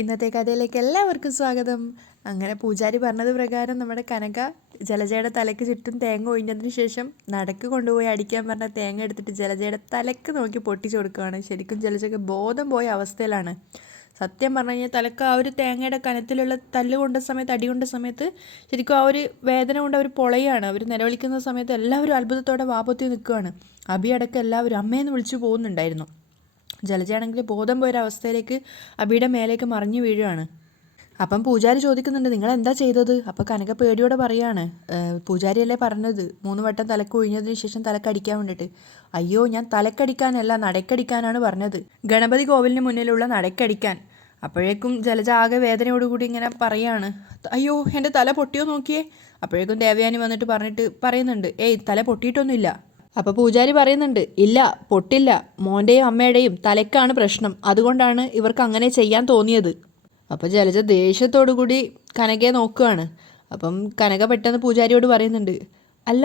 ഇന്നത്തെ കഥയിലേക്ക് എല്ലാവർക്കും സ്വാഗതം. അങ്ങനെ പൂജാരി പറഞ്ഞത് പ്രകാരം നമ്മുടെ കനക ജലജയുടെ തലയ്ക്ക് ചുറ്റും തേങ്ങ ഒഴിഞ്ഞതിന് ശേഷം നടക്ക് കൊണ്ടുപോയി അടിക്കാൻ പറഞ്ഞ തേങ്ങ എടുത്തിട്ട് ജലജയുടെ തലയ്ക്ക് നോക്കി പൊട്ടിച്ചു കൊടുക്കുകയാണ്. ശരിക്കും ജലജയ്ക്ക് ബോധം പോയ അവസ്ഥയിലാണ്. സത്യം പറഞ്ഞു കഴിഞ്ഞാൽ തലക്ക് ആ ഒരു തേങ്ങയുടെ കനത്തിലുള്ള തല്ല് കൊണ്ട സമയത്ത്, അടി കൊണ്ട സമയത്ത് ശരിക്കും ആ ഒരു വേദന കൊണ്ട് അവർ പൊളയാണ്. അവർ നിലവിളിക്കുന്ന സമയത്ത് എല്ലാവരും അത്ഭുതത്തോടെ വാപത്തി നിൽക്കുകയാണ്. അബി അടക്കം എല്ലാവരും അമ്മയെന്ന് വിളിച്ചു പോകുന്നുണ്ടായിരുന്നു. ജലജയാണെങ്കിൽ ബോധം പോയൊരവസ്ഥയിലേക്ക് അബിയുടെ മേലേക്ക് മറിഞ്ഞു വീഴുകയാണ്. അപ്പം പൂജാരി ചോദിക്കുന്നുണ്ട്, നിങ്ങൾ എന്താ ചെയ്തത്? അപ്പോൾ കനക പേടിയോടെ പറയാണ്, പൂജാരിയല്ലേ പറഞ്ഞത് 3 വട്ടം തലക്ക് ഒഴിഞ്ഞതിന് ശേഷം തലക്കടിക്കാൻ വേണ്ടിയിട്ട്. അയ്യോ, ഞാൻ തലക്കടിക്കാനല്ല നടക്കടിക്കാനാണ് പറഞ്ഞത്, ഗണപതി കോവിലിന് മുന്നിലുള്ള നടക്കടിക്കാൻ. അപ്പോഴേക്കും ജലജ ആകെ വേദനയോടുകൂടി ഇങ്ങനെ പറയാണ്, അയ്യോ എൻ്റെ തല പൊട്ടിയോ നോക്കിയേ. അപ്പോഴേക്കും ദേവയാനി വന്നിട്ട് പറയുന്നുണ്ട്, ഏയ് തല പൊട്ടിയിട്ടൊന്നുമില്ല. അപ്പോൾ പൂജാരി പറയുന്നുണ്ട്, ഇല്ല പൊട്ടില്ല, മോൻ്റെയും അമ്മയുടെയും തലയ്ക്കാണ് പ്രശ്നം, അതുകൊണ്ടാണ് ഇവർക്ക് അങ്ങനെ ചെയ്യാൻ തോന്നിയത്. അപ്പോൾ ജലജ ദേഷ്യത്തോടു കൂടി കനകയെ നോക്കുകയാണ്. അപ്പം കനക പെട്ടെന്ന് പൂജാരിയോട് പറയുന്നുണ്ട്, അല്ല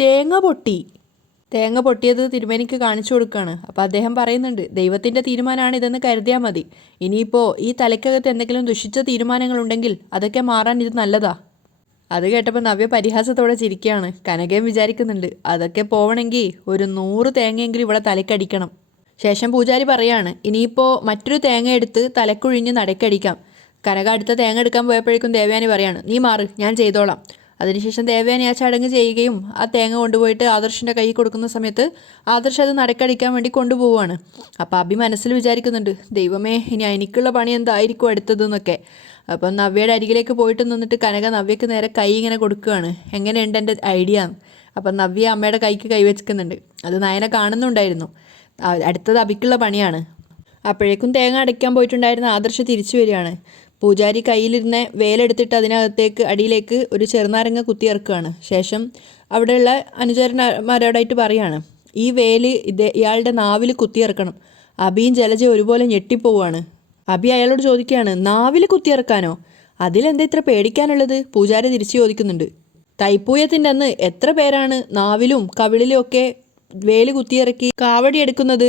തേങ്ങ പൊട്ടിയത് തിരുമേനിക്ക് കാണിച്ചു കൊടുക്കുകയാണ്. അപ്പോൾ അദ്ദേഹം പറയുന്നുണ്ട്, ദൈവത്തിൻ്റെ തീരുമാനമാണ് ഇതെന്ന് കരുതിയാൽ മതി. ഇനിയിപ്പോൾ ഈ തലയ്ക്കകത്ത് എന്തെങ്കിലും ദുഷിച്ച തീരുമാനങ്ങളുണ്ടെങ്കിൽ അതൊക്കെ മാറാൻ ഇത് നല്ലതാ. അത് കേട്ടപ്പോൾ നവ്യ പരിഹാസത്തോടെ ചിരിക്കുകയാണ്. കനകയും വിചാരിക്കുന്നുണ്ട്, അതൊക്കെ പോവണമെങ്കിൽ ഒരു 100 തേങ്ങയെങ്കിലും ഇവിടെ തലക്കടിക്കണം. ശേഷം പൂജാരി പറയാണ്, ഇനിയിപ്പോൾ മറ്റൊരു തേങ്ങ എടുത്ത് തലക്കുഴിഞ്ഞ് നടക്കടിക്കാം. കനക അടുത്ത തേങ്ങ എടുക്കാൻ പോയപ്പോഴേക്കും ദേവയാനി പറയാണ്, നീ മാറ്, ഞാൻ ചെയ്തോളാം. അതിനുശേഷം ദേവയാനി ആ ചടങ്ങ് ചെയ്യുകയും ആ തേങ്ങ കൊണ്ടുപോയിട്ട് ആദർശിൻ്റെ കൈ കൊടുക്കുന്ന സമയത്ത് ആദർശ് അത് നടക്കടിക്കാൻ വേണ്ടി കൊണ്ടുപോവുകയാണ്. അപ്പോൾ അഭി മനസ്സിൽ വിചാരിക്കുന്നുണ്ട്, ദൈവമേ ഇനി എനിക്കുള്ള പണി എന്തായിരിക്കും അടുത്തതെന്നൊക്കെ. അപ്പം നവ്യയുടെ അരികിലേക്ക് പോയിട്ട് നിന്നിട്ട് കനക നവ്യക്ക് നേരെ കൈ ഇങ്ങനെ കൊടുക്കുകയാണ്, എങ്ങനെയുണ്ട് എൻ്റെ ഐഡിയ. അപ്പം നവ്യ അമ്മയുടെ കൈക്ക് കൈവച്ചിക്കുന്നുണ്ട്. അത് നയന കാണുന്നുണ്ടായിരുന്നു. അടുത്തത് അഭിക്കുള്ള പണിയാണ്. അപ്പോഴേക്കും തേങ്ങ അടയ്ക്കാൻ പോയിട്ടുണ്ടായിരുന്ന ആദർശ് തിരിച്ചു വരികയാണ്. പൂജാരി കയ്യിലിരുന്ന വേലെടുത്തിട്ട് അതിനകത്തേക്ക് അടിയിലേക്ക് ഒരു ചെറുനാരങ്ങ കുത്തിയിറക്കുകയാണ്. ശേഷം അവിടെയുള്ള അനുചരന്മാരോടായിട്ട് പറയാണ്, ഈ വേല് ഇയാളുടെ നാവിൽ കുത്തിയിറക്കണം. അഭിയും ജലജ ഒരുപോലെ ഞെട്ടിപ്പോവാണ്. അഭി അയാളോട് ചോദിക്കുകയാണ്, നാവിൽ കുത്തിയിറക്കാനോ? അതിലെന്താ ഇത്ര പേടിക്കാനുള്ളത്? പൂജാരി തിരിച്ചു ചോദിക്കുന്നുണ്ട്. തൈപ്പൂയത്തിൻ്റെ അന്ന് എത്ര പേരാണ് നാവിലും കവിളിലും ഒക്കെ വേല് കുത്തിയിറക്കി കാവടി എടുക്കുന്നത്?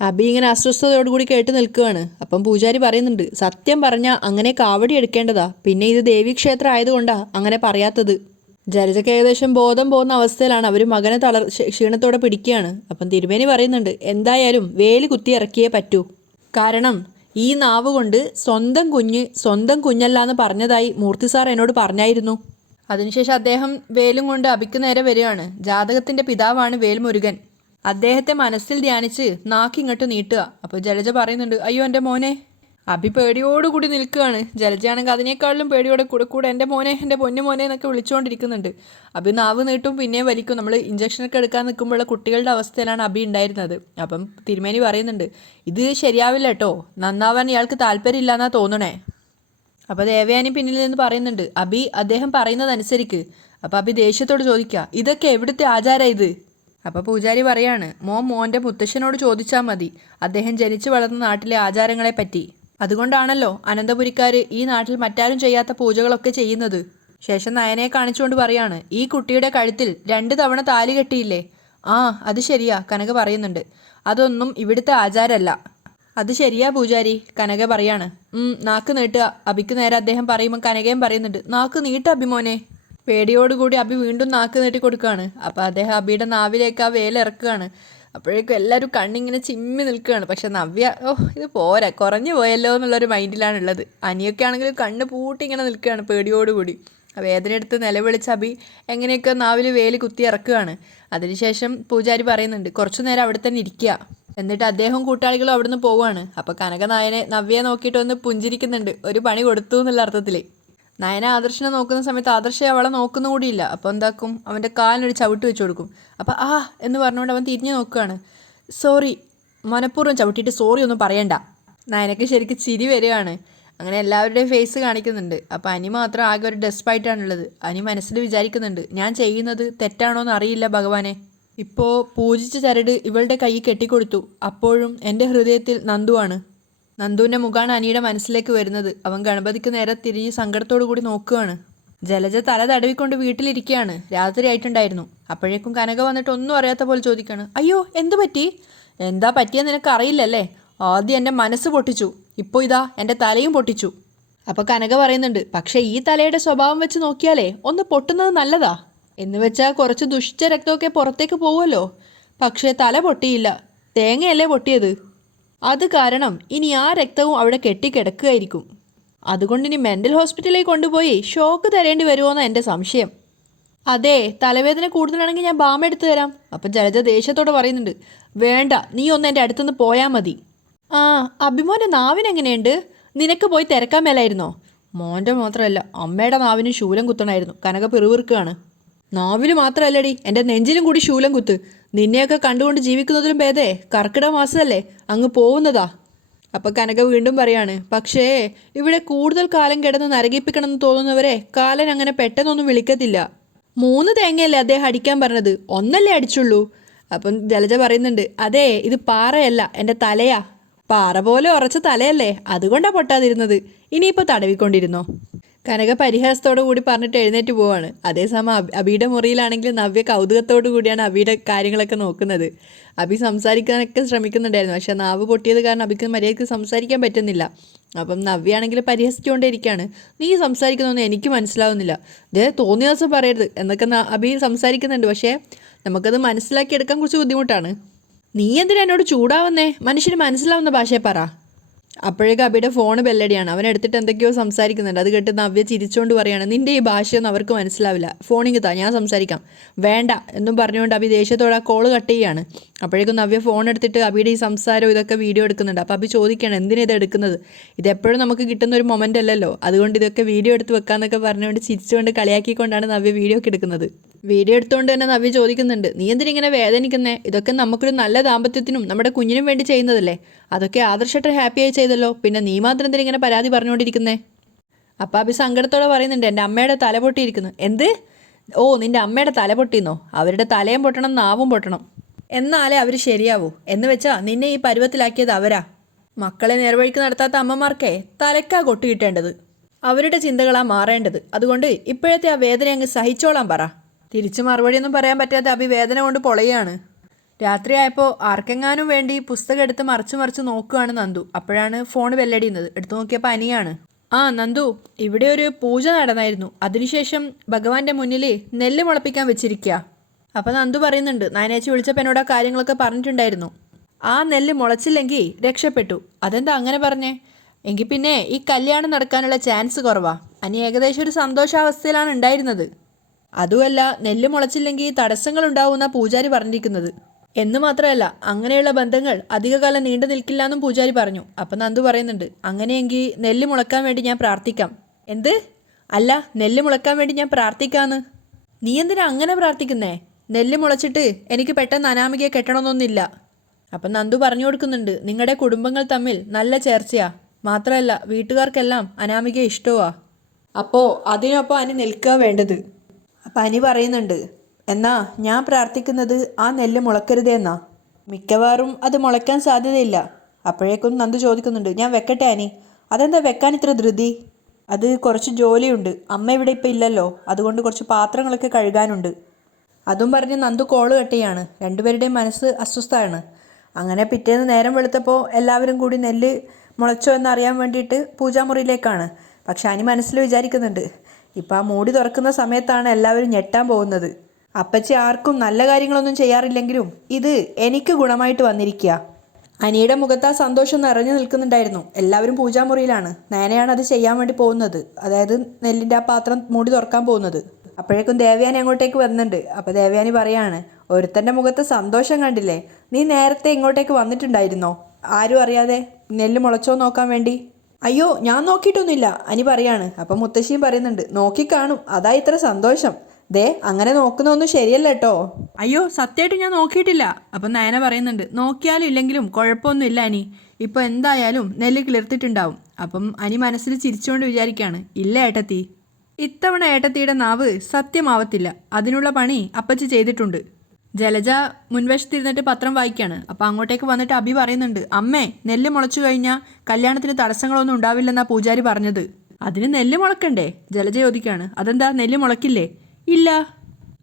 അഭി ഇങ്ങനെ അസ്വസ്ഥതയോടുകൂടി കേട്ട് നിൽക്കുകയാണ്. അപ്പം പൂജാരി പറയുന്നുണ്ട്, സത്യം പറഞ്ഞാൽ അങ്ങനെ കാവടി എടുക്കേണ്ടതാ, പിന്നെ ഇത് ദേവീക്ഷേത്രം ആയതുകൊണ്ടാണ് അങ്ങനെ പറയാത്തത്. ജലജയ്ക്ക് ഏകദേശം ബോധം പോകുന്ന അവസ്ഥയിലാണ്. അവർ മകനെ ക്ഷീണത്തോടെ പിടിക്കുകയാണ്. അപ്പം തിരുമേനി പറയുന്നുണ്ട്, എന്തായാലും വേല് കുത്തിയിറക്കിയേ പറ്റൂ. കാരണം ഈ നാവ് കൊണ്ട് സ്വന്തം കുഞ്ഞല്ല എന്ന് പറഞ്ഞതായി മൂർത്തി സാർ എന്നോട് പറഞ്ഞായിരുന്നു. അതിനുശേഷം അദ്ദേഹം വേലും കൊണ്ട് അഭിക്ക് നേരെ വരികയാണ്. ജാതകത്തിൻ്റെ പിതാവാണ് വേൽമുരുകൻ. അദ്ദേഹത്തെ മനസ്സിൽ ധ്യാനിച്ച് നാക്കിങ്ങോട്ട് നീട്ടുക. അപ്പോൾ ജലജ പറയുന്നുണ്ട്, അയ്യോ എൻ്റെ മോനെ. അഭി പേടിയോടുകൂടി നിൽക്കുകയാണ്. ജലജയാണെങ്കിൽ അതിനേക്കാളിലും പേടിയോടെ കൂടെ എൻ്റെ മോനെ, എൻ്റെ പൊന്നു മോനെ എന്നൊക്കെ വിളിച്ചുകൊണ്ടിരിക്കുന്നുണ്ട്. അഭി നാവ് നീട്ടും പിന്നെയും വലിക്കും. നമ്മൾ ഇഞ്ചക്ഷനൊക്കെ എടുക്കാൻ നിൽക്കുമ്പോഴുള്ള കുട്ടികളുടെ അവസ്ഥയിലാണ് അഭി ഉണ്ടായിരുന്നത്. അപ്പം തിരുമേനി പറയുന്നുണ്ട്, ഇത് ശരിയാവില്ല കേട്ടോ, നന്നാവാൻ ഇയാൾക്ക് താല്പര്യമില്ല എന്നാ തോന്നണേ. അപ്പോൾ ദേവയാനി പിന്നിൽ നിന്ന് പറയുന്നുണ്ട്, അഭി അദ്ദേഹം പറയുന്നതനുസരിക്ക്. അപ്പോൾ അഭി ദേഷ്യത്തോട് ചോദിക്കുക, ഇതൊക്കെ എവിടുത്തെ ആചാരം ഇത്? അപ്പോൾ പൂജാരി പറയാണ്, മോൻ്റെ മുത്തശ്ശനോട് ചോദിച്ചാൽ മതി, അദ്ദേഹം ജനിച്ചു വളർന്ന നാട്ടിലെ ആചാരങ്ങളെ പറ്റി. അതുകൊണ്ടാണല്ലോ അനന്തപുരിക്കാർ ഈ നാട്ടിൽ മറ്റാരും ചെയ്യാത്ത പൂജകളൊക്കെ ചെയ്യുന്നത്. ശേഷം നയനെ കാണിച്ചുകൊണ്ട് പറയാണ്, ഈ കുട്ടിയുടെ കഴുത്തിൽ 2 തവണ താലി കെട്ടിയില്ലേ? ആ അത് ശരിയാ, കനക പറയുന്നുണ്ട്. അതൊന്നും ഇവിടുത്തെ ആചാരമല്ല. അത് ശരിയാ പൂജാരി, കനക പറയാണ്. നാക്ക് നീട്ടുക. അഭിക്ക് നേരെ അദ്ദേഹം പറയുമ്പോൾ കനകയും പറയുന്നുണ്ട്, നാക്ക് നീട്ട അഭിമോനെ. പേടിയോടുകൂടി അഭി വീണ്ടും നാക്ക് നീട്ടി കൊടുക്കുകയാണ്. അപ്പോൾ അദ്ദേഹം അഭിയുടെ നാവിലേക്ക് ആ വേലിറക്കുകയാണ്. അപ്പോഴേക്കും എല്ലാവരും കണ്ണിങ്ങനെ ചിമ്മി നിൽക്കുകയാണ്. പക്ഷെ നവ്യ, ഇത് പോരാ, കുറഞ്ഞു പോയല്ലോ എന്നുള്ളൊരു മൈൻഡിലാണുള്ളത്. അനിയൊക്കെ ആണെങ്കിൽ കണ്ണ് പൂട്ടി ഇങ്ങനെ നിൽക്കുകയാണ് പേടിയോടുകൂടി. വേദനയെടുത്ത് നിലവിളിച്ച് അഭി എങ്ങനെയൊക്കെ നാവിൽ വേലി കുത്തി ഇറക്കുകയാണ്. അതിനുശേഷം പൂജാരി പറയുന്നുണ്ട്, കുറച്ചു നേരം അവിടെ തന്നെ ഇരിക്കുക. എന്നിട്ട് അദ്ദേഹവും കൂട്ടാളികളും അവിടെ നിന്ന് പോവുകയാണ്. അപ്പോൾ കനക നവ്യയെ നോക്കിയിട്ട് ഒന്ന് പുഞ്ചിരിക്കുന്നുണ്ട്, ഒരു പണി കൊടുത്തു എന്നുള്ള അർത്ഥത്തിൽ. നയന ആദർശിനെ നോക്കുന്ന സമയത്ത് ആദർശ അവളെ നോക്കുന്ന കൂടിയില്ല. അപ്പോൾ എന്താക്കും, അവൻ്റെ കാലിനൊരു ചവിട്ട് വെച്ച് കൊടുക്കും. അപ്പോൾ എന്ന് പറഞ്ഞുകൊണ്ട് അവൻ തിരിഞ്ഞു നോക്കുകയാണ്. സോറി, മനഃപൂർവ്വം ചവിട്ടിയിട്ട് സോറി ഒന്നും പറയണ്ട. നയനക്ക് ശരിക്കും ചിരി വരികയാണ്. അങ്ങനെ എല്ലാവരുടെയും ഫേസ് കാണിക്കുന്നുണ്ട്. അപ്പോൾ അനി മാത്രം ആകെ ഒരു ഡെസ്പായിട്ടാണുള്ളത്. അനി മനസ്സിൽ വിചാരിക്കുന്നുണ്ട്, ഞാൻ ചെയ്യുന്നത് തെറ്റാണോ എന്ന് അറിയില്ല ഭഗവാനെ. ഇപ്പോൾ പൂജിച്ച ചരട് ഇവളുടെ കൈ കെട്ടിക്കൊടുത്തു. അപ്പോഴും എൻ്റെ ഹൃദയത്തിൽ നന്ദുവാണ്. നന്ദുവിൻ്റെ മുഖമാണ് അനിയുടെ മനസ്സിലേക്ക് വരുന്നത്. അവൻ ഗണപതിക്ക് നേരെ തിരിഞ്ഞ് സങ്കടത്തോടു കൂടി നോക്കുകയാണ്. ജലജ തല തടവിക്കൊണ്ട് വീട്ടിലിരിക്കുകയാണ്. രാത്രി ആയിട്ടുണ്ടായിരുന്നു. അപ്പോഴേക്കും കനക വന്നിട്ട് ഒന്നും അറിയാത്ത പോലെ ചോദിക്കുകയാണ്, അയ്യോ എന്തു പറ്റി? എന്താ പറ്റിയെന്ന് നിനക്ക് അറിയില്ലല്ലേ? ആദ്യം എൻ്റെ മനസ്സ് പൊട്ടിച്ചു, ഇപ്പോൾ ഇതാ എൻ്റെ തലയും പൊട്ടിച്ചു. അപ്പോൾ കനക പറയുന്നുണ്ട്, പക്ഷേ ഈ തലയുടെ സ്വഭാവം വെച്ച് നോക്കിയാലേ ഒന്ന് പൊട്ടുന്നത് നല്ലതാ. എന്ന് വെച്ചാൽ കുറച്ച് ദുഷിച്ച രക്തമൊക്കെ പുറത്തേക്ക് പോവുമല്ലോ. പക്ഷേ തല പൊട്ടിയില്ല, തേങ്ങയല്ലേ പൊട്ടിയത്. അത് കാരണം ഇനി ആ രക്തവും അവിടെ കെട്ടിക്കിടക്കുകയായിരിക്കും. അതുകൊണ്ടിനി മെൻ്റൽ ഹോസ്പിറ്റലിലേക്ക് കൊണ്ടുപോയി ഷോക്ക് തരേണ്ടി വരുമോയെന്നാണ് എൻ്റെ സംശയം. അതെ, തലവേദന കൂടുതലാണെങ്കിൽ ഞാൻ ബാം എടുത്തു തരാം. അപ്പം ജലജ ദേഷ്യത്തോടെ പറയുന്നുണ്ട്, വേണ്ട, നീ ഒന്ന് എൻ്റെ അടുത്തുനിന്ന് പോയാൽ മതി. ആ, അഭിമോൻ്റെ നാവിനെങ്ങനെയുണ്ട്? നിനക്ക് പോയി തിരക്കാൻ മേലായിരുന്നോ? മോൻ്റെ മാത്രമല്ല, അമ്മയുടെ നാവിനും ശൂലം കുത്തണമായിരുന്നു. കനക പിറുവിറുക്കുകയാണ്. നാവിൽ മാത്രമല്ലടി, എൻ്റെ നെഞ്ചിലും കൂടി ശൂലം കുത്ത്. നിന്നെയൊക്കെ കണ്ടുകൊണ്ട് ജീവിക്കുന്നതിലും ഭേദേ കർക്കിടക മാസമല്ലേ അങ്ങ് പോകുന്നതാ. അപ്പം കനക വീണ്ടും പറയാണ്, പക്ഷേ ഇവിടെ കൂടുതൽ കാലം കിടന്ന് നരകിപ്പിക്കണമെന്ന് തോന്നുന്നവരെ കാലൻ അങ്ങനെ പെട്ടെന്നൊന്നും വിളിക്കത്തില്ല. 3 തേങ്ങയല്ലേ അദ്ദേഹം അടിക്കാൻ പറഞ്ഞത്, 1 അടിച്ചുള്ളൂ. അപ്പം ജലജ പറയുന്നുണ്ട്, അതെ, ഇത് പാറയല്ല, എൻ്റെ തലയാ. പാറ പോലെ ഉറച്ച തലയല്ലേ, അതുകൊണ്ടാണ് പൊട്ടാതിരുന്നത്. ഇനിയിപ്പോൾ തടവിക്കൊണ്ടിരുന്നോ. കനക പരിഹാസത്തോടു കൂടി പറഞ്ഞിട്ട് എഴുന്നേറ്റ് പോവാണ്. അതേസമയം അബിയുടെ മുറിയിലാണെങ്കിൽ നവ്യ കൗതുകത്തോടു കൂടിയാണ് അബിയുടെ കാര്യങ്ങളൊക്കെ നോക്കുന്നത്. അബി സംസാരിക്കാനൊക്കെ ശ്രമിക്കുന്നുണ്ടായിരുന്നു, പക്ഷെ നാവ് പൊട്ടിയത് കാരണം അബിക്ക് മര്യാദയ്ക്ക് സംസാരിക്കാൻ പറ്റുന്നില്ല. അപ്പം നവ്യാണെങ്കിൽ പരിഹസിച്ചുകൊണ്ടേയിരിക്കുകയാണ്. നീ സംസാരിക്കുന്നതൊന്നും എനിക്ക് മനസ്സിലാവുന്നില്ല, ഇതേ തോന്നിയ ദിവസം പറയരുത് എന്നൊക്കെ അബി സംസാരിക്കുന്നുണ്ട്. പക്ഷേ നമുക്കത് മനസ്സിലാക്കിയെടുക്കാൻ കുറച്ച് ബുദ്ധിമുട്ടാണ്. നീ എന്തിനാ എന്നോട് ചൂടാവുന്നേ? മനുഷ്യന് മനസ്സിലാവുന്ന ഭാഷയെ പറ. അപ്പോഴേക്കും അബിയുടെ ഫോൺ ബെല്ലടിയാണ്. അവൻ എടുത്തിട്ട് എന്തൊക്കെയോ സംസാരിക്കുന്നുണ്ട്. അത് കേട്ട് നവ്യ ചിരിച്ചുകൊണ്ട് പറയാണ്, നിൻ്റെ ഈ ഭാഷയൊന്നും അവർക്ക് മനസ്സിലാവില്ല, ഫോണിങ് താ, ഞാൻ സംസാരിക്കാം. വേണ്ട എന്നും പറഞ്ഞുകൊണ്ട് അബി ദേഷ്യത്തോടെ ആ കോള് കട്ട് ചെയ്യുകയാണ്. അപ്പോഴേക്കും നവ്യ ഫോൺ എടുത്തിട്ട് അബിയുടെ ഈ സംസാരം ഇതൊക്കെ വീഡിയോ എടുക്കുന്നുണ്ട്. അപ്പോൾ അബി ചോദിക്കുകയാണ്, എന്തിനാ ഇത് എടുക്കുന്നത്? ഇതെപ്പോഴും നമുക്ക് കിട്ടുന്ന ഒരു മൊമെൻ്റ് അല്ലല്ലോ, അതുകൊണ്ട് ഇതൊക്കെ വീഡിയോ എടുത്ത് വെക്കാമെന്നൊക്കെ പറഞ്ഞുകൊണ്ട് ചിരിച്ചുകൊണ്ട് കളിയാക്കിക്കൊണ്ടാണ് നവ്യ വീഡിയോ ഒക്കെ എടുക്കുന്നത്. വീഡിയോ എടുത്തുകൊണ്ട് തന്നെ നവ്യ ചോദിക്കുന്നുണ്ട്, നീ എന്തിനിങ്ങനെ വേദനിക്കുന്നേ? ഇതൊക്കെ നമുക്കൊരു നല്ല ദാമ്പത്യത്തിനും നമ്മുടെ കുഞ്ഞിനും വേണ്ടി ചെയ്യുന്നതല്ലേ. അതൊക്കെ ആദർശമായിട്ട് ഹാപ്പിയായി ചെയ്തല്ലോ, പിന്നെ നീ മാത്രം എന്തിനിങ്ങനെ പരാതി പറഞ്ഞുകൊണ്ടിരിക്കുന്നേ? അപ്പം അബി സങ്കടത്തോടെ പറയുന്നുണ്ട്, എൻ്റെ അമ്മയുടെ തല പൊട്ടിയിരിക്കുന്നു. എന്ത്? ഓ, നിൻ്റെ അമ്മയുടെ തല പൊട്ടിയെന്നോ? അവരുടെ തലയും പൊട്ടണം, നാവും പൊട്ടണം, എന്നാലേ അവർ ശരിയാവൂ. എന്ന് വെച്ചാൽ നിന്നെ ഈ പരുവത്തിലാക്കിയത് അവരാ. മക്കളെ നേർവഴിക്ക് നടത്താത്ത അമ്മമാർക്കേ തലക്കാ കൊട്ടി കിട്ടേണ്ടത്. അവരുടെ ചിന്തകളാണ് മാറേണ്ടത്. അതുകൊണ്ട് ഇപ്പോഴത്തെ ആ വേദന അങ്ങ് സഹിച്ചോളാൻ പറ. തിരിച്ചു മറുപടിയൊന്നും പറയാൻ പറ്റാത്ത അബി വേദന കൊണ്ട് പൊളയാണ്. രാത്രിയായപ്പോൾ ആർക്കെങ്ങാനും വേണ്ടി പുസ്തകം എടുത്ത് മറിച്ച് നോക്കുകയാണ് നന്ദു. അപ്പോഴാണ് ഫോൺ ബെല്ലടിയുന്നത്. എടുത്തു നോക്കിയപ്പോൾ അനിയാണ്. ആ നന്ദു, ഇവിടെ ഒരു പൂജ നടന്നായിരുന്നു, അതിനുശേഷം ഭഗവാന്റെ മുന്നിൽ നെല്ല് മുളപ്പിക്കാൻ വെച്ചിരിക്കുക. അപ്പം നന്ദു പറയുന്നുണ്ട്, നയനേച്ചി വിളിച്ചപ്പോൾ എന്നോട് ആ കാര്യങ്ങളൊക്കെ പറഞ്ഞിട്ടുണ്ടായിരുന്നു. ആ നെല്ല് മുളച്ചില്ലെങ്കിൽ രക്ഷപ്പെട്ടു. അതെന്താ അങ്ങനെ പറഞ്ഞേ? എങ്കിൽ പിന്നെ ഈ കല്യാണം നടക്കാനുള്ള ചാൻസ് കുറവാ. അനി ഏകദേശം ഒരു സന്തോഷാവസ്ഥയിലാണ് ഉണ്ടായിരുന്നത്. അതുമല്ല, നെല്ല് മുളച്ചില്ലെങ്കിൽ തടസ്സങ്ങളുണ്ടാവുമെന്നാണ് പൂജാരി പറഞ്ഞിരിക്കുന്നത്. എന്ന് മാത്രമല്ല, അങ്ങനെയുള്ള ബന്ധങ്ങൾ അധികകാലം നീണ്ടു നിൽക്കില്ല എന്നും പൂജാരി പറഞ്ഞു. അപ്പം നന്ദു പറയുന്നുണ്ട്, അങ്ങനെയെങ്കിൽ നെല്ല് മുളക്കാൻ വേണ്ടി ഞാൻ പ്രാർത്ഥിക്കാം. എന്ത്? അല്ല, നെല്ല് മുളക്കാൻ വേണ്ടി ഞാൻ പ്രാർത്ഥിക്കാമെന്ന്. നീ എന്തിനാ അങ്ങനെ പ്രാർത്ഥിക്കുന്നേ? നെല്ല് മുളച്ചിട്ട് എനിക്ക് പെട്ടെന്ന് അനാമികയെ കെട്ടണമെന്നൊന്നുമില്ല. അപ്പം നന്ദു പറഞ്ഞു കൊടുക്കുന്നുണ്ട്, നിങ്ങളുടെ കുടുംബങ്ങൾ തമ്മിൽ നല്ല ചേർച്ചയാ. മാത്രമല്ല വീട്ടുകാർക്കെല്ലാം അനാമികയെ ഇഷ്ടമാ. അപ്പോൾ അതിനൊപ്പം അനി നിൽക്കുക വേണ്ടത്. അപ്പം അനി പറയുന്നുണ്ട്, എന്നാ ഞാൻ പ്രാർത്ഥിക്കുന്നത് ആ നെല്ല് മുളക്കരുതേ എന്നാ. മിക്കവാറും അത് മുളയ്ക്കാൻ സാധ്യതയില്ല. അപ്പോഴേക്കും നന്ദു ചോദിക്കുന്നുണ്ട്, ഞാൻ വെക്കട്ടെ അനി? അതെന്താ വെക്കാൻ ഇത്ര ധൃതി? അത് കുറച്ച് ജോലിയുണ്ട്, അമ്മ ഇവിടെ ഇപ്പം ഇല്ലല്ലോ, അതുകൊണ്ട് കുറച്ച് പാത്രങ്ങളൊക്കെ കഴുകാനുണ്ട്. അതും പറഞ്ഞ് നന്ദു കോള് കെട്ടിയാണ്. രണ്ടുപേരുടെയും മനസ്സ് അസ്വസ്ഥമാണ്. അങ്ങനെ പിറ്റേന്ന് നേരം വെളുത്തപ്പോൾ എല്ലാവരും കൂടി നെല്ല് മുളച്ചോ എന്നറിയാൻ വേണ്ടിയിട്ട് പൂജാമുറിയിലേക്കാണ്. പക്ഷെ അനി മനസ്സിൽ വിചാരിക്കുന്നുണ്ട്, ഇപ്പം ആ മൂടി തുറക്കുന്ന സമയത്താണ് എല്ലാവരും ഞെട്ടാൻ പോകുന്നത്. അപ്പച്ചി ആർക്കും നല്ല കാര്യങ്ങളൊന്നും ചെയ്യാറില്ലെങ്കിലും ഇത് എനിക്ക് ഗുണമായിട്ട് വന്നിരിക്കുക. അനിയുടെ മുഖത്ത് ആ സന്തോഷം നിറഞ്ഞു നിൽക്കുന്നുണ്ടായിരുന്നു. എല്ലാവരും പൂജാമുറിയിലാണ്. നയനയാണ് അത് ചെയ്യാൻ വേണ്ടി പോകുന്നത്, അതായത് നെല്ലിൻ്റെ ആ പാത്രം മൂടി തുറക്കാൻ പോകുന്നത്. അപ്പോഴേക്കും ദേവയാനി അങ്ങോട്ടേക്ക് വന്നിട്ടുണ്ട്. അപ്പോൾ ദേവയാനി പറയാണ്, ഒരുത്തൻ്റെ മുഖത്ത് സന്തോഷം കണ്ടില്ലേ? നീ നേരത്തെ ഇങ്ങോട്ടേക്ക് വന്നിട്ടുണ്ടായിരുന്നോ ആരും അറിയാതെ നെല്ല് മുളച്ചോ നോക്കാൻ വേണ്ടി? അയ്യോ, ഞാൻ നോക്കിയിട്ടൊന്നുമില്ല അനി പറയാണ്. അപ്പം മുത്തശ്ശിയും പറയുന്നുണ്ട്, നോക്കിക്കാണും, അതാ ഇത്ര സന്തോഷം. ദേ, അങ്ങനെ നോക്കുന്നൊന്നും ശരിയല്ല കേട്ടോ. അയ്യോ, സത്യമായിട്ട് ഞാൻ നോക്കിയിട്ടില്ല. അപ്പം നയന പറയുന്നുണ്ട്, നോക്കിയാലും ഇല്ലെങ്കിലും കുഴപ്പമൊന്നുമില്ല അനി, ഇപ്പോൾ എന്തായാലും നെല്ല് കിളിർത്തിട്ടുണ്ടാവും. അപ്പം അനി മനസ്സിൽ ചിരിച്ചുകൊണ്ട് വിചാരിക്കുകയാണ്, ഇല്ല ഏട്ടത്തി, ഇത്തവണ ഏട്ടത്തിയുടെ നാവ് സത്യമാവത്തില്ല. അതിനുള്ള പണി അപ്പച്ചി ചെയ്തിട്ടുണ്ട്. ജലജ മുൻവശത്തിരുന്നിട്ട് പത്രം വായിക്കുകയാണ്. അപ്പോൾ അങ്ങോട്ടേക്ക് വന്നിട്ട് അബി പറയുന്നുണ്ട്, അമ്മേ, നെല്ല് മുളച്ചു കഴിഞ്ഞാൽ കല്യാണത്തിന് തടസ്സങ്ങളൊന്നും ഉണ്ടാവില്ലെന്നാണ് പൂജാരി പറഞ്ഞത്. അതിന് നെല്ല് മുളക്കണ്ടേ? ജലജ ചോദിക്കുകയാണ്. അതെന്താ, നെല്ല് മുളക്കില്ലേ? ഇല്ല.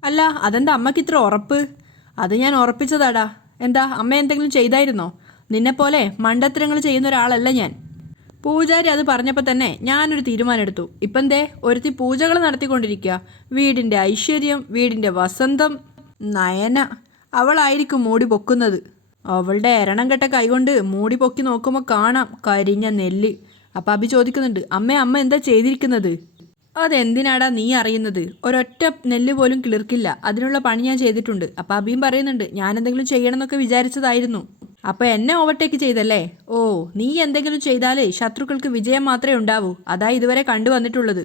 അല്ല, അതെന്താ അമ്മയ്ക്ക് ഇത്ര ഉറപ്പ്? അത് ഞാൻ ഉറപ്പിച്ചതാടാ. എന്താ, അമ്മ എന്തെങ്കിലും ചെയ്തായിരുന്നോ? നിന്നെപ്പോലെ മണ്ടത്തരങ്ങൾ ചെയ്യുന്ന ഒരാളല്ല ഞാൻ. പൂജാരി അത് പറഞ്ഞപ്പോൾ തന്നെ ഞാനൊരു തീരുമാനം എടുത്തു. ഇപ്പം ദേ ഒരുത്തി പൂജകൾ നടത്തിക്കൊണ്ടിരിക്കുക. വീടിൻ്റെ ഐശ്വര്യം, വീടിൻ്റെ വസന്തം. നയന അവളായിരിക്കും മൂടി പൊക്കുന്നത്. അവളുടെ എരണം കെട്ട കൈകൊണ്ട് മൂടി പൊക്കി നോക്കുമ്പോൾ കാണാം കരിഞ്ഞ നെല്ല്. അപ്പം അഭി ചോദിക്കുന്നുണ്ട്, അമ്മ എന്താ ചെയ്തിരിക്കുന്നത്? അതെന്തിനാടാ നീ അറിയുന്നത്? ഒരൊറ്റ നെല്ല് പോലും കിളിർക്കില്ല. അതിനുള്ള പണി ഞാൻ ചെയ്തിട്ടുണ്ട്. അപ്പം അഭിയും പറയുന്നുണ്ട്, ഞാൻ എന്തെങ്കിലും ചെയ്യണം എന്നൊക്കെ വിചാരിച്ചതായിരുന്നു. അപ്പം എന്നെ ഓവർടേക്ക് ചെയ്തല്ലേ? ഓ, നീ എന്തെങ്കിലും ചെയ്താലേ ശത്രുക്കൾക്ക് വിജയം മാത്രമേ ഉണ്ടാവൂ. അതാ ഇതുവരെ കണ്ടുവന്നിട്ടുള്ളത്.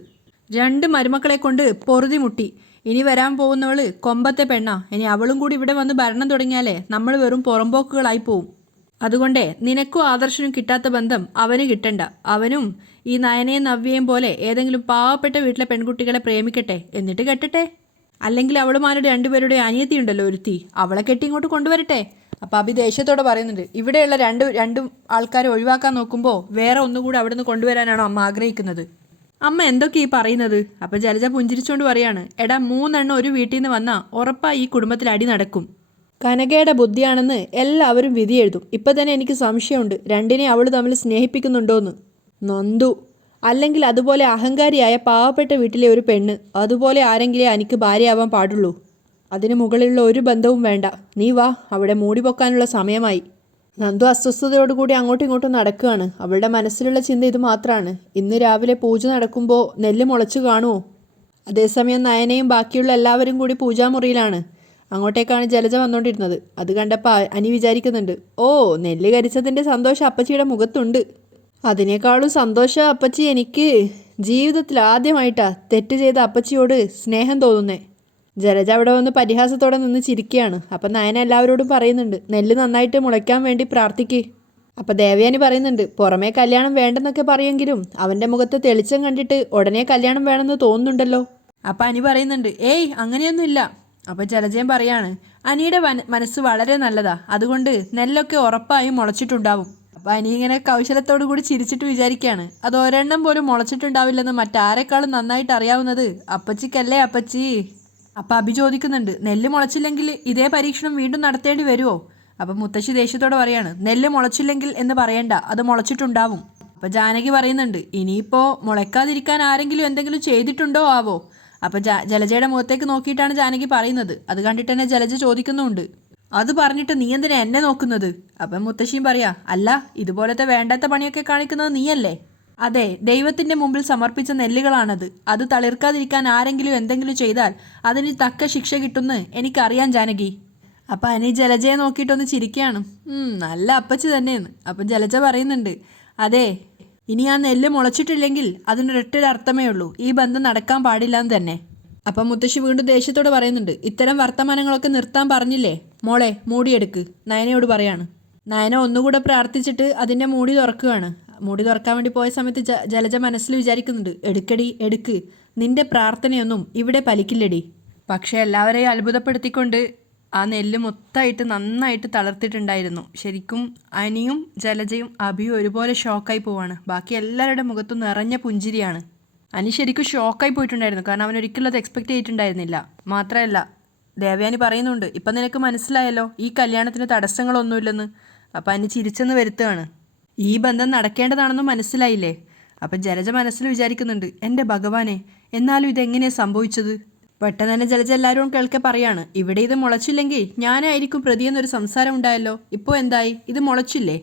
2 മരുമക്കളെ കൊണ്ട് പൊറുതി മുട്ടി. ഇനി വരാൻ പോകുന്നവള് കൊമ്പത്തെ പെണ്ണാ. ഇനി അവളും കൂടി ഇവിടെ വന്ന് ഭരണം തുടങ്ങിയാലേ നമ്മൾ വെറും പുറമ്പോക്കുകളായി പോവും. അതുകൊണ്ടേ നിനക്കും ആദർശനും കിട്ടാത്ത ബന്ധം അവന് കിട്ടണ്ട. അവനും ഈ നയനയും നവ്യയും പോലെ ഏതെങ്കിലും പാവപ്പെട്ട വീട്ടിലെ പെൺകുട്ടികളെ പ്രേമിക്കട്ടെ, എന്നിട്ട് കെട്ടട്ടെ. അല്ലെങ്കിൽ അവളുമാരുടെ 2 പേരുടെ അനിയത്തിയുണ്ടല്ലോ ഒരുത്തി, അവളെ കെട്ടി ഇങ്ങോട്ട് കൊണ്ടുവരട്ടെ. അപ്പം അഭി ദേഷ്യത്തോടെ പറയുന്നുണ്ട്, ഇവിടെയുള്ള രണ്ടും ആൾക്കാരെ ഒഴിവാക്കാൻ നോക്കുമ്പോൾ വേറെ ഒന്നുകൂടി അവിടെ നിന്ന് കൊണ്ടുവരാനാണോ അമ്മ ആഗ്രഹിക്കുന്നത്? അമ്മ എന്തൊക്കെ ഈ പറയുന്നത്? അപ്പം ജലജ പുഞ്ചിരിച്ചുകൊണ്ട് പറയാണ്, എടാ 3 എണ്ണം ഒരു വീട്ടിൽ നിന്ന് വന്നാൽ ഉറപ്പായി ഈ കുടുംബത്തിൽ അടി നടക്കും. കനകയുടെ ബുദ്ധിയാണെന്ന് എല്ലാവരും വിധി എഴുതും. ഇപ്പം തന്നെ എനിക്ക് സംശയമുണ്ട് രണ്ടിനെ അവൾ തമ്മിൽ സ്നേഹിപ്പിക്കുന്നുണ്ടോന്ന്. നന്ദു അല്ലെങ്കിൽ അതുപോലെ അഹങ്കാരിയായ പാവപ്പെട്ട വീട്ടിലെ ഒരു പെണ്ണ്, അതുപോലെ ആരെങ്കിലും എനിക്ക് ഭാര്യയാവാൻ പാടുള്ളൂ. അതിന് മുകളിലുള്ള ഒരു ബന്ധവും വേണ്ട. നീ വാ, അവിടെ മൂടി പൊക്കാനുള്ള സമയമായി. നന്ദു അസ്വസ്ഥതയോടുകൂടി അങ്ങോട്ടും ഇങ്ങോട്ടും നടക്കുകയാണ്. അവളുടെ മനസ്സിലുള്ള ചിന്ത ഇത് മാത്രമാണ്. ഇന്ന് രാവിലെ പൂജ നടക്കുമ്പോൾ നെല്ല് മുളച്ചു കാണുമോ? അതേസമയം നയനയും ബാക്കിയുള്ള എല്ലാവരും കൂടി പൂജാമുറിയിലാണ്. അങ്ങോട്ടേക്കാണ് ജലജ വന്നുകൊണ്ടിരുന്നത്. അത് കണ്ടപ്പോൾ അനി വിചാരിക്കുന്നുണ്ട്, ഓ, നെല്ല് കരിച്ചതിൻ്റെ സന്തോഷം അപ്പച്ചിയുടെ മുഖത്തുണ്ട്. അതിനേക്കാളും സന്തോഷം അപ്പച്ചി, എനിക്ക് ജീവിതത്തിൽ ആദ്യമായിട്ടാ തെറ്റ് ചെയ്ത അപ്പച്ചിയോട് സ്നേഹം തോന്നുന്നേ. ജലജ അവിടെ വന്ന് പരിഹാസത്തോടെ നിന്ന് ചിരിക്കുകയാണ്. അപ്പം നയന എല്ലാവരോടും പറയുന്നുണ്ട്, നെല്ല് നന്നായിട്ട് മുളയ്ക്കാൻ വേണ്ടി പ്രാർത്ഥിക്കേ. അപ്പം ദേവയാനി പറയുന്നുണ്ട്, പുറമേ കല്യാണം വേണ്ടെന്നൊക്കെ പറയുമെങ്കിലും അവൻ്റെ മുഖത്ത് തെളിച്ചം കണ്ടിട്ട് ഉടനെ കല്യാണം വേണമെന്ന് തോന്നുന്നുണ്ടല്ലോ. അപ്പം അനി പറയുന്നുണ്ട്, ഏയ് അങ്ങനെയൊന്നുമില്ല. അപ്പം ജലജയും പറയാണ്, അനിയുടെ മനസ്സ് വളരെ നല്ലതാ, അതുകൊണ്ട് നെല്ലൊക്കെ ഉറപ്പായും മുളച്ചിട്ടുണ്ടാവും. അപ്പം അനി ഇങ്ങനെ കൗശലത്തോടു കൂടി ചിരിച്ചിട്ട് വിചാരിക്കുകയാണ്, അത് ഒരെണ്ണം പോലും മുളച്ചിട്ടുണ്ടാവില്ലെന്ന് മറ്റാരെക്കാളും നന്നായിട്ട് അറിയാവുന്നത് അപ്പച്ചിക്കല്ലേ അപ്പച്ചി. അപ്പം അഭി ചോദിക്കുന്നുണ്ട്, നെല്ല് മുളച്ചില്ലെങ്കിൽ ഇതേ പരീക്ഷണം വീണ്ടും നടത്തേണ്ടി വരുമോ? അപ്പം മുത്തശ്ശി ദേഷ്യത്തോടെ പറയാണ്, നെല്ല് മുളച്ചില്ലെങ്കിൽ എന്ന് പറയണ്ട, അത് മുളച്ചിട്ടുണ്ടാവും. അപ്പം ജാനകി പറയുന്നുണ്ട്, ഇനിയിപ്പോൾ മുളയ്ക്കാതിരിക്കാൻ ആരെങ്കിലും എന്തെങ്കിലും ചെയ്തിട്ടുണ്ടോ ആവോ? അപ്പം ജലജയുടെ മുഖത്തേക്ക് നോക്കിയിട്ടാണ് ജാനകി പറയുന്നത്. അത് കണ്ടിട്ട് തന്നെ ജലജ ചോദിക്കുന്നുണ്ട്, അത് പറഞ്ഞിട്ട് നീ എന്തിനാ എന്നെ നോക്കുന്നത്? അപ്പം മുത്തശ്ശിയും പറയാ, അല്ല, ഇതുപോലത്തെ വേണ്ടാത്ത പണിയൊക്കെ കാണിക്കുന്നത് നീയല്ലേ? അതെ, ദൈവത്തിൻ്റെ മുമ്പിൽ സമർപ്പിച്ച നെല്ലുകളാണത്. അത് തളിർക്കാതിരിക്കാൻ ആരെങ്കിലും എന്തെങ്കിലും ചെയ്താൽ അതിന് തക്ക ശിക്ഷ കിട്ടുമെന്ന് എനിക്കറിയാം ജാനകി. അപ്പം അനി ജലജയെ നോക്കിയിട്ടൊന്ന് ചിരിക്കുകയാണ്. നല്ല അപ്പച്ചി തന്നെയെന്ന്. അപ്പം ജലജ പറയുന്നുണ്ട്, അതെ, ഇനി ആ നെല്ല് മുളച്ചിട്ടില്ലെങ്കിൽ അതിനൊരൊറ്റൊരർത്ഥമേ ഉള്ളൂ, ഈ ബന്ധം നടക്കാൻ പാടില്ല എന്ന് തന്നെ. അപ്പം മുത്തശ്ശി വീണ്ടും ദേഷ്യത്തോട് പറയുന്നുണ്ട്, ഇത്തരം വർത്തമാനങ്ങളൊക്കെ നിർത്താൻ പറഞ്ഞില്ലേ? മോളെ മൂടിയെടുക്ക്, നയനയോട് പറയാണ്. നയന ഒന്നുകൂടെ പ്രാർത്ഥിച്ചിട്ട് അതിൻ്റെ മൂടി തുറക്കുകയാണ്. മൂടി തുറക്കാൻ വേണ്ടി പോയ സമയത്ത് ജലജ മനസ്സിൽ വിചാരിക്കുന്നുണ്ട്, എടുക്കടി എടുക്ക്, നിന്റെ പ്രാർത്ഥനയൊന്നും ഇവിടെ ഫലിക്കില്ലടി. പക്ഷേ എല്ലാവരെയും അത്ഭുതപ്പെടുത്തിക്കൊണ്ട് ആ നെല്ല് മൊത്തമായിട്ട് നന്നായിട്ട് തളർത്തിട്ടുണ്ടായിരുന്നു. ശരിക്കും അനിയും ജലജയും അഭിയും ഒരുപോലെ ഷോക്കായി പോവാണ്. ബാക്കി എല്ലാവരുടെ മുഖത്തും നിറഞ്ഞ പുഞ്ചിരിയാണ്. അനി ശരിക്കും ഷോക്കായി പോയിട്ടുണ്ടായിരുന്നു, കാരണം അവൻ ഒരിക്കലും അത് എക്സ്പെക്റ്റ് ചെയ്തിട്ടുണ്ടായിരുന്നില്ല. മാത്രമല്ല ദേവയാനി പറയുന്നുണ്ട്, ഇപ്പം നിനക്ക് മനസ്സിലായല്ലോ ഈ കല്യാണത്തിന് തടസ്സങ്ങളൊന്നുമില്ലെന്ന്. അപ്പം അനി ചിരിച്ചെന്ന് വരുത്തുകയാണ്. ഈ ബന്ധം നടക്കേണ്ടതാണെന്ന് മനസ്സിലായില്ലേ? അപ്പം ജലജ മനസ്സിൽ വിചാരിക്കുന്നുണ്ട്, എൻ്റെ ഭഗവാനെ, എന്നാലും ഇതെങ്ങനെയാണ് സംഭവിച്ചത്? പെട്ടെന്ന് തന്നെ ജലജ എല്ലാവരും കേൾക്കെ പറയാണ്, ഇവിടെ ഇത് മുളച്ചില്ലെങ്കിൽ ഞാനായിരിക്കും പ്രതിയെന്നൊരു സംസാരം ഉണ്ടായല്ലോ, ഇപ്പോൾ എന്തായി? ഇത് മുളച്ചില്ലേ?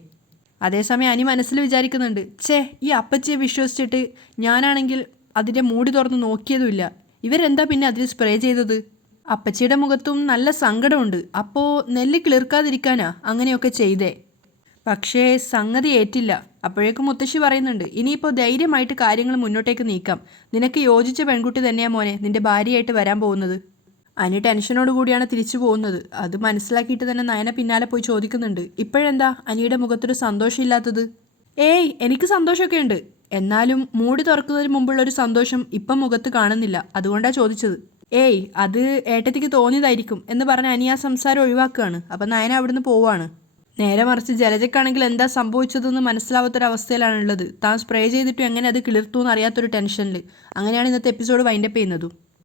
അതേസമയം അനി മനസ്സിൽ വിചാരിക്കുന്നുണ്ട്, ഈ അപ്പച്ചിയെ വിശ്വസിച്ചിട്ട് ഞാനാണെങ്കിൽ അതിൻ്റെ മൂടി തുറന്ന് നോക്കിയതുമില്ല. ഇവരെന്താ പിന്നെ അതിൽ സ്പ്രേ ചെയ്തത്? അപ്പച്ചിയുടെ മുഖത്തും നല്ല സങ്കടമുണ്ട്. അപ്പോൾ നെല്ല് കിളിർക്കാതിരിക്കാനാ അങ്ങനെയൊക്കെ ചെയ്തേ. പക്ഷേ സംഗതി ഏറ്റില്ല. അപ്പോഴേക്കും മുത്തശ്ശി പറയുന്നുണ്ട്, ഇനിയിപ്പോൾ ധൈര്യമായിട്ട് കാര്യങ്ങൾ മുന്നോട്ടേക്ക് നീക്കാം. നിനക്ക് യോജിച്ച പെൺകുട്ടി തന്നെയാ മോനെ നിന്റെ ഭാര്യയായിട്ട് വരാൻ പോകുന്നത്. അനി ടെൻഷനോട് കൂടിയാണ് തിരിച്ചു പോകുന്നത്. അത് മനസ്സിലാക്കിയിട്ട് തന്നെ നയന പിന്നാലെ പോയി ചോദിക്കുന്നുണ്ട്, ഇപ്പോഴെന്താ അനിയുടെ മുഖത്തൊരു സന്തോഷമില്ലാത്തത്? ഏയ്, എനിക്ക് സന്തോഷമൊക്കെ ഉണ്ട്. എന്നാലും മൂടി തുറക്കുന്നതിന് മുമ്പുള്ളൊരു സന്തോഷം ഇപ്പം മുഖത്ത് കാണുന്നില്ല, അതുകൊണ്ടാണ് ചോദിച്ചത്. ഏയ്, അത് ഏട്ടത്തിക്ക് തോന്നിയതായിരിക്കും എന്ന് പറഞ്ഞ് അനി ആ സംസാരം ഒഴിവാക്കുകയാണ്. അപ്പം നയന അവിടുന്ന് പോവാണ്. നേരെ മറിച്ച് ജലജയ്ക്കാണെങ്കിൽ എന്താ സംഭവിച്ചതെന്ന് മനസ്സിലാവാത്തൊരവസ്ഥയിലാണുള്ളത്. താൻ സ്പ്രേ ചെയ്തിട്ടും എങ്ങനെ അത് കിളിർത്തു എന്നറിയാത്തൊരു ടെൻഷനിൽ. അങ്ങനെയാണ് ഇന്നത്തെ എപ്പിസോഡ് വൈൻഡപ്പ് ചെയ്യുന്നതും.